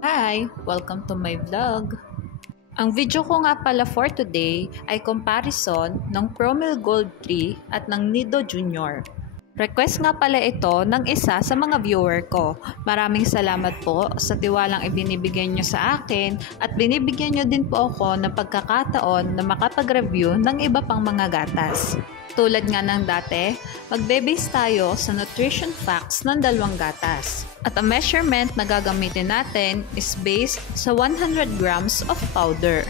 Hi! Welcome to my vlog. Ang video ko nga pala for today ay comparison ng Promil Gold 3 at ng Nido Junior. Request nga pala ito ng isa sa mga viewer ko. Maraming salamat po sa tiwalang ibinibigay nyo sa akin at binibigyan nyo din po ako ng pagkakataon na makapag-review ng iba pang mga gatas. Tulad nga ng dati, magbe-base tayo sa nutrition facts ng dalawang gatas. At ang measurement na gagamitin natin is based sa 100 grams of powder.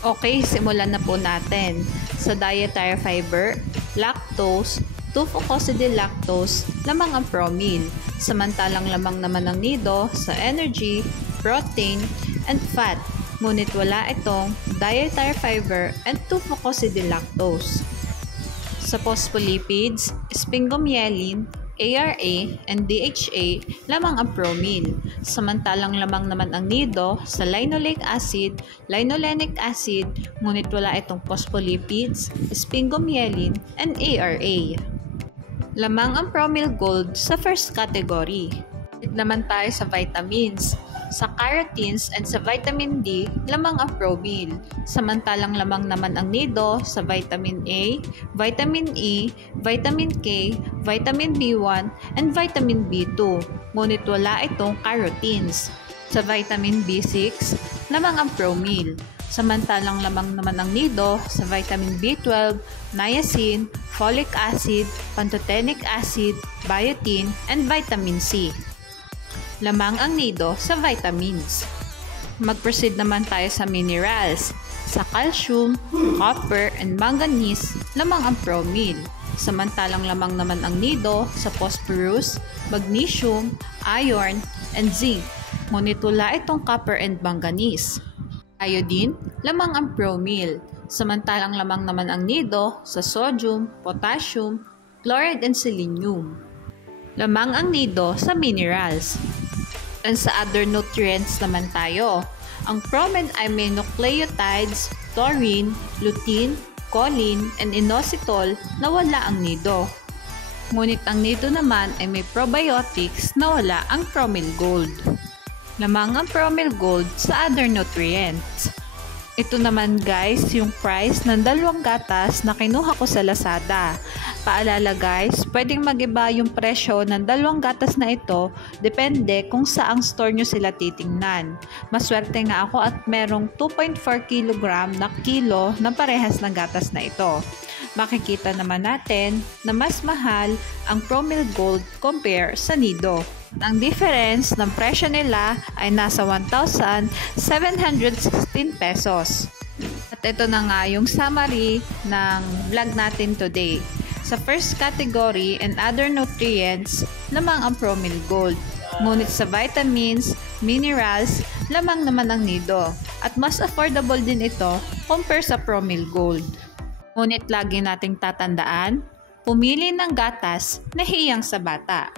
Okay, simulan na po natin. Sa dietary fiber, lactose, 2-fucosidylactose, lamang ang Promil. Samantalang lamang naman ng Nido sa energy, protein, and fat. Ngunit wala itong dietary fiber and 2-fucosidylactose. Sa phospholipids, sphingomyelin, ARA, and DHA lamang ang Promil. Samantalang lamang naman ang Nido sa linoleic acid, linolenic acid, ngunit wala itong phospholipids, sphingomyelin, and ARA. Lamang ang Promil Gold sa first category. Dito naman tayo sa vitamins. Sa carotenes and sa vitamin D, lamang ang Promil. Samantalang lamang naman ang Nido sa vitamin A, vitamin E, vitamin K, vitamin B1, and vitamin B2. Ngunit wala itong carotenes. Sa vitamin B6, lamang ang Promil. Samantalang lamang naman ang Nido sa vitamin B12, niacin, folic acid, pantothenic acid, biotin, and vitamin C. Lamang ang Nido sa vitamins. Mag-proceed naman tayo sa minerals. Sa calcium, copper, and manganese, lamang ang Promil. Samantalang lamang naman ang Nido sa phosphorus, magnesium, iron, and zinc. Ngunit wala itong copper and manganese. Iodine, lamang ang Promil. Samantalang lamang naman ang Nido sa sodium, potassium, chloride, and selenium. Lamang ang Nido sa minerals. And sa other nutrients naman tayo. Ang Promil ay may nucleotides, taurine, lutein, choline, and inositol na wala ang Nido. Ngunit ang Nido naman ay may probiotics na wala ang Promil Gold. Lamang ang Promil Gold sa other nutrients. Ito naman guys yung price ng dalawang gatas na kinuha ko sa Lazada. Paalala guys, pwedeng mag-iba yung presyo ng dalawang gatas na ito depende kung saang store nyo sila titingnan. Maswerte nga ako at merong 2.4 kg na kilo ng parehas ng gatas na ito. Makikita naman natin na mas mahal ang Promil Gold compare sa Nido. Ang difference ng presyo nila ay nasa 1,716 pesos. At ito na nga yung summary ng vlog natin today. Sa first category and other nutrients, lamang ang Promil Gold. Ngunit sa vitamins, minerals, lamang naman ang Nido. At mas affordable din ito compare sa Promil Gold. Ngunit lagi nating tatandaan, pumili ng gatas na hiyang sa bata.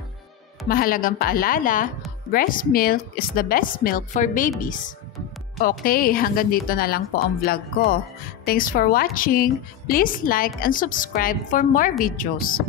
Mahalagang paalala, breast milk is the best milk for babies. Okay, hanggang dito na lang po ang vlog ko. Thanks for watching. Please like and subscribe for more videos.